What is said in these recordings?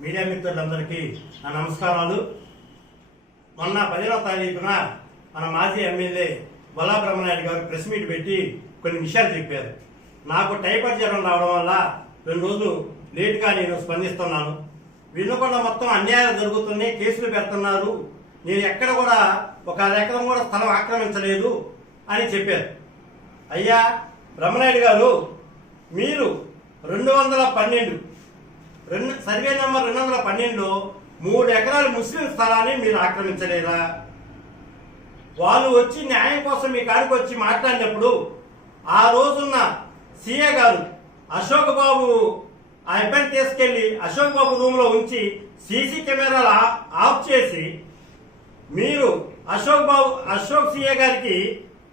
Media మిత్రులందరికీ నా నమస్కారాలు. మొన్న పదిహేనవ తారీఖున మన మాజీ ఎమ్మెల్యే బొల్లాబ్రహ్మనాయుడు గారు ప్రెస్ మీట్ పెట్టి కొన్ని విషయాలు చెప్పారు. నాకు టైఫాయిడ్ జ్వరం రావడం వల్ల రెండు రోజులు లేట్గా నేను స్పందిస్తున్నాను. వినుకొండ మొత్తం అన్యాయాలు జరుగుతున్నాయి కేసులు పెడుతున్నారు. నేను ఎక్కడ కూడా ఒక ఎకరం కూడా స్థలం ఆక్రమించలేదు అని చెప్పారు. అయ్యా బ్రహ్మనాయుడు గారు మీరు రెండు వందల పన్నెండు రెండు సర్వే నెంబర్ రెండు వందల పన్నెండులో మూడు ఎకరాల ముస్లిం స్థలాన్ని మీరు ఆక్రమించలేదా? వాళ్ళు వచ్చి న్యాయం కోసం మీ కాడికి వచ్చి మాట్లాడినప్పుడు ఆ రోజున్న సీఏ గారు అశోక్ బాబు ఆ ఇబ్బంది తీసుకెళ్ళి అశోక్ బాబు రూమ్లో ఉంచి సీసీ కెమెరాలు ఆఫ్ చేసి మీరు అశోక్ బాబు అశోక్ సీఏ గారికి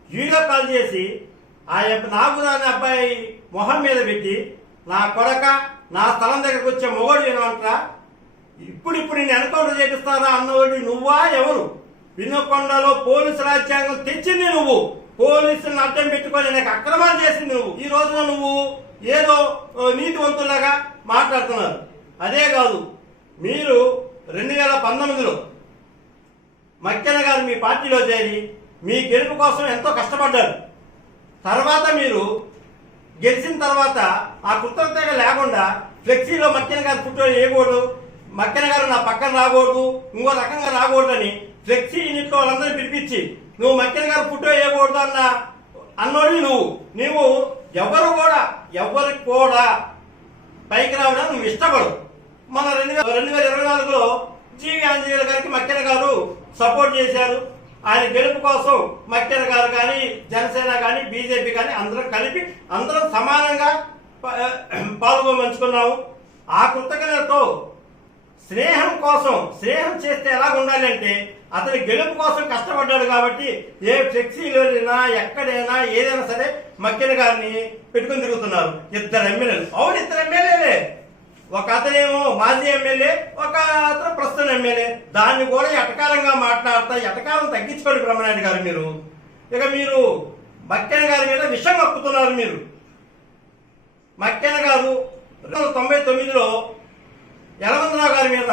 వీడియో కాల్ చేసి ఆ యొక్క అబ్బాయి మొహం మీద పెట్టి నా కొడక నా స్థలం దగ్గరకు వచ్చే మొగోడు ఏమంటారా? ఇప్పుడు ఇప్పుడు నేను ఎన్కౌంటర్ చేపిస్తారా అన్నవాడు నువ్వా? ఎవరు? వినుకొండలో పోలీసు రాజ్యాంగం తెచ్చింది నువ్వు. పోలీసులను అడ్డం పెట్టుకొని నాకు అక్రమాలు చేసింది నువ్వు. ఈ రోజున నువ్వు ఏదో నీతివంతులాగా మాట్లాడుతున్నారు. అదే కాదు మీరు రెండు వేల పంతొమ్మిదిలో మక్కెన గారు మీ పార్టీలో చేరి మీ గెలుపు కోసం ఎంతో కష్టపడ్డారు. తర్వాత మీరు గెలిచిన తర్వాత ఆ కృతజ్ఞత లేకుండా ఫ్లెక్సీలో మక్కెన గారు ఫోటో వేయకూడదు. మక్కెన గారు నా పక్కన రాకూడదు. ఇంకో రకంగా రాకూడదు అని ఫ్లెక్సీ యూనిట్లో వాళ్ళందరినీ పిలిపించి నువ్వు మక్కెన గారు ఫోటో వేయకూడదు అన్న అన్నోడి నువ్వు. నువ్వు ఎవరు కూడా ఎవరికి కూడా పైకి రావడం నువ్వు ఇష్టపడు మన రెండు వేల రెండు వేల ఇరవై నాలుగులో జీవి ఆంజనేయులు గారికి మక్కెన గారు సపోర్ట్ చేశారు. ఆయన గెలుపు కోసం మక్కెన గారు కానీ జనసేన కానీ బీజేపీ కానీ అందరం కలిపి అందరం సమానంగా పాల్గొమంచుకున్నాము ఆ కృతజ్ఞతతో స్నేహం కోసం స్నేహం చేస్తే ఎలా ఉండాలి అంటే అతని గెలుపు కోసం కష్టపడ్డాడు కాబట్టి ఏ ఫ్లెక్సీలోనైనా ఎక్కడైనా ఏదైనా సరే మక్కెన గారిని పెట్టుకుని తిరుగుతున్నారు. ఇద్దరు ఎమ్మెల్యేలు. అవును ఇద్దరు ఎమ్మెల్యేలే. ఒక అతనేమో మాజీ ఎమ్మెల్యే ఒక అతను ప్రస్తుతం ఎమ్మెల్యే. దాన్ని కూడా ఎటకాలంగా మాట్లాడతా ఎటకాలం తగ్గించుకోండి బ్రహ్మనాయుడు గారు మీరు. ఇక మీరు మక్కెన గారి మీద విషం కక్కుతున్నారు మీరు. మక్కెన గారు రెండు వందల తొంభై తొమ్మిదిలో యలమందరావు గారి మీద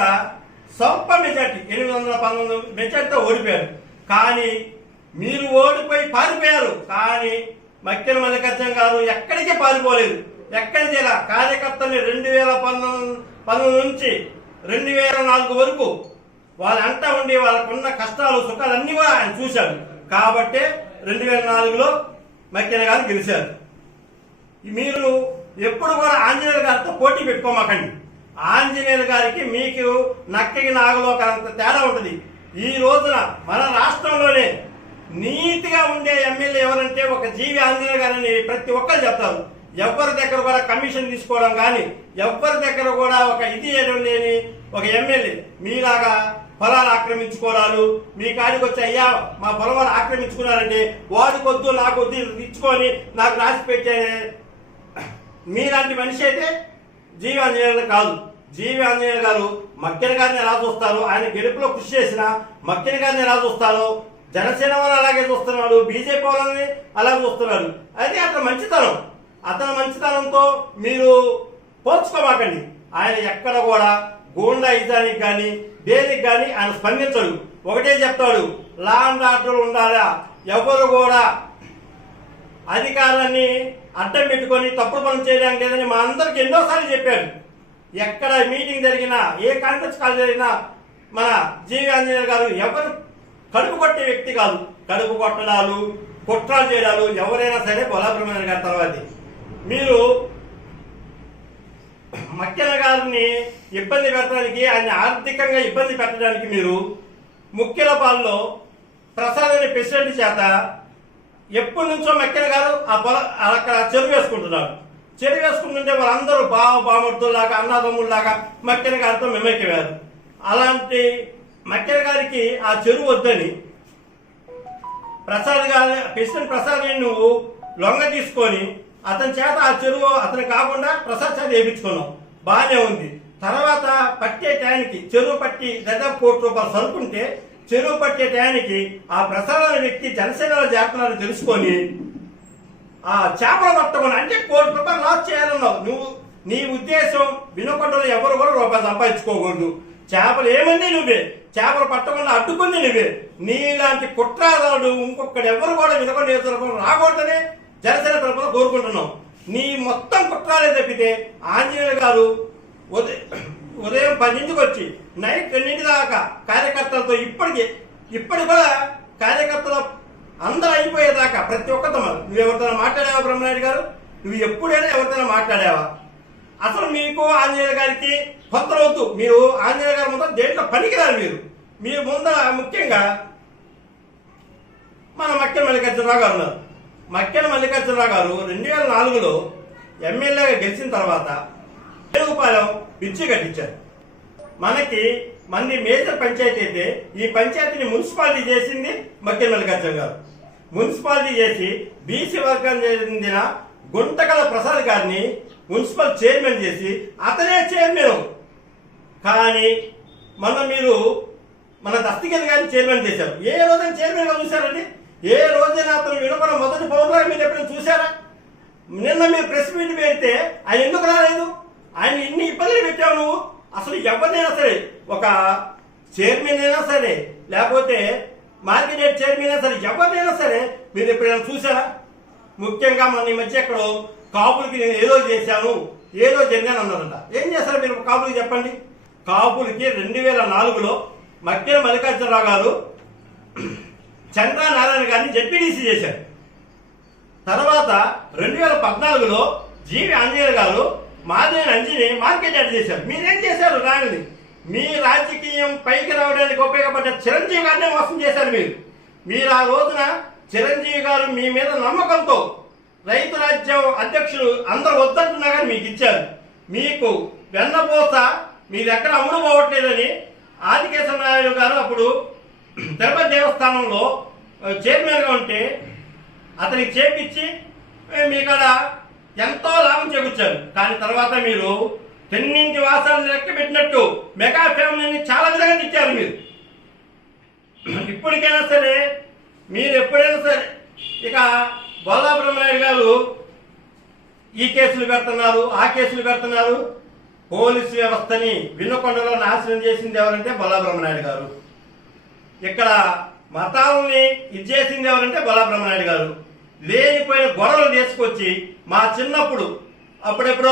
స్వల్ప మెజార్టీ ఎనిమిది వందల పంతొమ్మిది మెజార్టీతో ఓడిపోయారు. కానీ మీరు ఓడిపోయి పారిపోయారు. కానీ మక్కెన మల్లికార్జున గారు ఎక్కడికి పారిపోలేదు. ఎక్కడ చేయాల కార్యకర్తల్ని రెండు వేల పంతొమ్మిది నుంచి రెండు వేల నాలుగు వరకు వాళ్ళ అంట ఉండి వాళ్ళకున్న కష్టాలు సుఖాలు కూడా ఆయన చూశాడు. కాబట్టే రెండు వేల నాలుగులో మక్కిన గారు గెలిచారు. మీరు ఎప్పుడు కూడా ఆంజనేయుల గారితో పోటీ పెట్టుకోమాకండి. ఆంజనేయుల గారికి మీకు నక్కకి నాగలో అంత తేడా ఉంటుంది. ఈ రోజున మన రాష్ట్రంలోనే నీతిగా ఉండే ఎమ్మెల్యే ఎవరంటే ఒక జీవి ఆంజనేయ గారని ప్రతి ఒక్కరు చెప్తారు. ఎవరి దగ్గర కూడా కమిషన్ తీసుకోవడం కానీ ఎవరి దగ్గర కూడా ఒక ఇది లేని ఒక ఎమ్మెల్యే మీలాగా పొలాలు ఆక్రమించుకోరాలు మీ కాడికి వచ్చి అయ్యా మా పొలం వాళ్ళు ఆక్రమించుకున్నారంటే వాడికొద్దు నాకు వద్దు ఇచ్చుకొని నాకు రాసి పెట్టే మీలాంటి మనిషి అయితే జీవి ఆంజనేయులు కాదు. జీవి ఆంజనేయులు గారు మక్కెన గారిని ఎలా చూస్తారు? ఆయన గెలుపులో కృషి చేసిన మక్కెన గారిని ఎలా చూస్తారు? జనసేన వాళ్ళు అలాగే చూస్తున్నాడు బీజేపీ వాళ్ళని అలా చూస్తున్నాడు. అయితే అతని మంచితనం. అతని మంచితనంతో మీరు పోల్చుకోమాకండి. ఆయన ఎక్కడ కూడా గూండా ఇజానికి కానీ దేనికి కానీ ఆయన స్పందించడు. ఒకటే చెప్తాడు లా అండ్ ఆర్డర్ ఉండాలా? ఎవరు కూడా అధికారాన్ని అడ్డం పెట్టుకొని తప్పుడు పనులు చేయడానికి లేదని మా అందరికి ఎన్నోసార్లు చెప్పాడు. ఎక్కడ మీటింగ్ జరిగినా ఏ కాన్ఫరెన్స్ కాల్ జరిగినా మన జీవి ఆంజనేయులు గారు ఎవరు కడుపు కొట్టే వ్యక్తి కాదు. కడుపు కొట్టడాలు కుట్రాలు చేయడాలు ఎవరైనా సరే బొలాబ్రహ్మణ్య గారి తర్వాత మీరు మక్కెల గారిని ఇబ్బంది పెట్టడానికి ఆయన ఆర్థికంగా ఇబ్బంది పెట్టడానికి మీరు ముఖ్యుల పాల్లో ప్రసాద్ అనే ప్రెసిడెంట్ చేత ఎప్పటి నుంచో మక్కెల గారు ఆ పొల అక్కడ చెరువు వేసుకుంటున్నారు. చెరువు వేసుకుంటుంటే వాళ్ళందరూ బావ బామర్తుల్లాగా అన్నదమ్ముల్లాగా మక్కెల గారితో మిమ్మెక్కివారు అలాంటి మక్కెల గారికి ఆ చెరువు వద్దని ప్రసాద్ గారి ప్రెసిడెంట్ ప్రసాద్ నువ్వు లొంగ తీసుకొని అతని చేత ఆ చెరువు అతను కాకుండా ప్రసాద్ చేత వేయించుకున్నావు బాగానే ఉంది. తర్వాత పట్టే టయానికి చెరువు పట్టి దాదాపు కోటి రూపాయలు సరుకుంటే చెరువు పట్టే టయానికి ఆ ప్రసాద్ వ్యక్తి జనసేనలో చేస్తున్నారని తెలుసుకొని ఆ చేపలు పట్టమని అంటే కోటి రూపాయలు లాస్ చేయాలన్నావు. నువ్వు నీ ఉద్దేశం వినకుండా ఎవరు కూడా రూపాయలు సంపాదించుకోకూడదు. చేపలు ఏమంది నువ్వే? చేపలు పట్టకుండా అడ్డుకుంది నువ్వే. నీలాంటి కుట్రాదారుడు ఇంకొకడు ఎవరు కూడా వినకుండా నియోజకవర్గం రాకూడదని జనసేన తరఫున కోరుకుంటున్నాం. నీ మొత్తం కుట్రాలే తప్పితే ఆంజనేయులు గారు ఉదయం ఉదయం పదింటికి వచ్చి నైట్ రెండింటి దాకా కార్యకర్తలతో ఇప్పటికి ఇప్పటికి కూడా కార్యకర్తలు అందరూ అయిపోయేదాకా ప్రతి ఒక్కరితో నువ్వు ఎవరితో మాట్లాడావా బ్రహ్మనాయుడు గారు? నువ్వు ఎప్పుడైనా ఎవరితో మాట్లాడావా? అసలు మీకు ఆంజనేయ గారికి కొత్త వద్దు. మీరు ఆంజనేయ గారి ముందర దేంట్లో పనికిరారు మీరు? మీరు ముందర ముఖ్యంగా మన మక్కెల మల్లికార్జునరావు గారు ఉన్నారు. మక్కెల మల్లికార్జునరావు గారు రెండు వేల నాలుగులో ఎమ్మెల్యేగా గెలిచిన తర్వాత ఏడుగుపాలెం పిచ్చి కట్టించారు. మనకి మంది మేజర్ పంచాయతీ అయితే ఈ పంచాయతీని మున్సిపాలిటీ చేసింది మక్కెల మల్లికార్జున గారు. మున్సిపాలిటీ చేసి బీసీ వర్గానికి చెందిన గుంటకల ప్రసాద్ గారిని మున్సిపల్ చైర్మన్ చేసి అతనే చైర్మన్. కానీ మొన్న మీరు మన దస్తిగల్ గారిని చైర్మన్ చేశారు. ఏ రోజైనా చైర్మన్గా చూశారండి? ఏ రోజైనా అతను వినపడ మొదటి పౌరులుగా మీరు ఎప్పుడైనా చూశారా? నిన్న మీరు ప్రెస్ మీట్ పెడితే ఆయన ఎందుకు రాలేదు? ఆయన ఇన్ని ఇబ్బందులు పెట్టావు నువ్వు? అసలు ఎవరినైనా సరే ఒక చైర్మన్ అయినా సరే లేకపోతే మార్కెట్ చైర్మన్ అయినా సరే ఎవరినైనా సరే మీరు ఎప్పుడైనా చూసారా ముఖ్యంగా మన ఈ మధ్య ఎక్కడో కాపులకి నేను ఏదో చేశాను ఏదో జరిగాను అన్నారంట. ఏం చేస్తారు మీరు కాపులకి చెప్పండి? కాపులకి రెండు వేల నాలుగులో మక్కిన మల్లికార్జునరావు గారు చంద్ర నారాయణ గారిని జడ్పీడీసీ చేశారు. తర్వాత రెండు వేల పద్నాలుగులో జీవి ఆంజనేయ గారు మాదేని అంజిని మార్కెట్ యాడ్ చేశారు. మీరేం చేశారు రాణిని? మీ రాజకీయం పైకి రావడానికి ఉపయోగపడ్డ చిరంజీవి గారినే మోసం చేశారు మీరు. మీరు ఆ రోజున చిరంజీవి గారు మీ మీద నమ్మకంతో రైతు రాజ్యం అధ్యక్షులు అందరూ వద్దంటున్నా కానీ మీకు ఇచ్చారు. మీకు వెన్నపోత మీరు ఎక్కడ అమ్ముడు పోవట్లేదని ఆదికేశ్వర నాయుడు గారు అప్పుడు తిరుపతి దేవస్థానంలో చైర్మన్గా ఉంటే అతనికి చేపించి ఏ, మీ కాడ ఎంతో లాభం చేకూర్చారు. కానీ తర్వాత మీరు తెన్నింటి వాసాలను లెక్క పెట్టినట్టు మెగా ఫ్యామిలీని చాలా విధంగా తెచ్చారు మీరు. ఇప్పటికైనా సరే మీరు ఎప్పుడైనా సరే ఇక బొల్లా బ్రహ్మనాయుడు గారు ఈ కేసులు పెడుతున్నారు ఆ కేసులు పెడుతున్నారు. పోలీసు వ్యవస్థని వినుకొండలో నాశనం చేసింది ఎవరంటే బొల్లా బ్రహ్మనాయుడు గారు. ఇక్కడ మతాలని ఇది చేసింది ఎవరంటే బొల్లా గారు. లేనిపోయిన గొడవలు తీసుకొచ్చి మా చిన్నప్పుడు అప్పుడెప్పుడు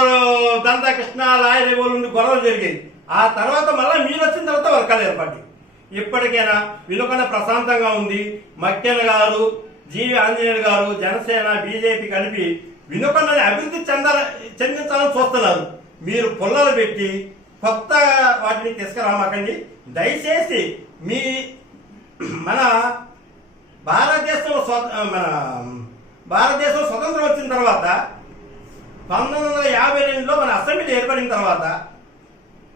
దంతా కృష్ణ లాయర్ నుండి గొడవలు జరిగేది ఆ తర్వాత మళ్ళీ మీరు వచ్చిన తర్వాత వర్కాలు ఏర్పడి ఇప్పటికైనా వినుకొండ ప్రశాంతంగా ఉంది. మక్కెల గారు జీవి ఆంజనేయులు గారు జనసేన బీజేపీ కలిపి వినుకొండని అభివృద్ధి చెందాల చెందించాలని చూస్తున్నారు. మీరు పుల్లలు పెట్టి కొత్త వాటిని తీసుకురామాకండి. దయచేసి మీ మన భారతదేశం మన భారతదేశం స్వతంత్రం వచ్చిన తర్వాత పంతొమ్మిది వందల యాభై రెండులో మన అసెంబ్లీ ఏర్పడిన తర్వాత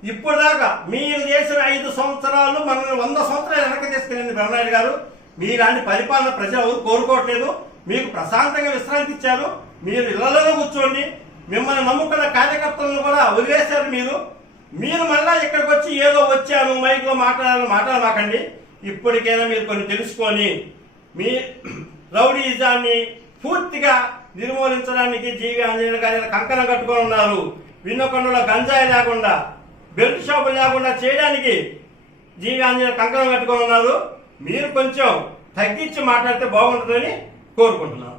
ఇప్పుడు దాకా మీరు చేసిన ఐదు సంవత్సరాలు మనల్ని వంద సంవత్సరాలు వెనక్కి తీసుకెళ్ళింది బ్రహ్మనాయుడు గారు. మీలాంటి పరిపాలన ప్రజలు కోరుకోవట్లేదు. మీకు ప్రశాంతంగా విశ్రాంతి ఇచ్చారు. మీరు ఇళ్ళలో కూర్చోండి. మిమ్మల్ని నమ్ముకున్న కార్యకర్తలను కూడా వదిలేశారు మీరు. మీరు మళ్ళా ఇక్కడికి వచ్చి ఏదో వచ్చాను మైక్లో మాట్లాడాలని మాట్లాడమాకండి ఇప్పటికైనా మీరు కొన్ని తెలుసుకొని మీ రౌడీజాన్ని పూర్తిగా నిర్మూలించడానికి జీవి ఆంజనేయులు గారి కంకణం కట్టుకొని ఉన్నారు. విన్నకొండలో గంజాయి లేకుండా బెల్ట్ షాపు లేకుండా చేయడానికి జీవి ఆంజనేయులు కంకణం కట్టుకొని ఉన్నారు. మీరు కొంచెం తగ్గించి మాట్లాడితే బాగుంటుందని కోరుకుంటున్నాను.